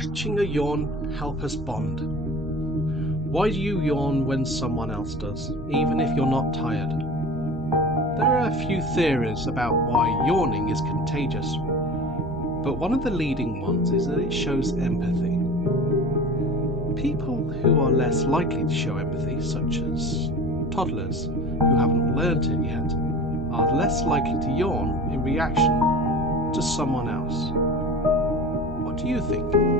catching a yawn help us bond? Why do you yawn when someone else does, even if you're not tired? There are a few theories about why yawning is contagious, but one of the leading ones is that it shows empathy. People who are less likely to show empathy, such as toddlers who haven't learnt it yet, are less likely to yawn in reaction to someone else. What do you think?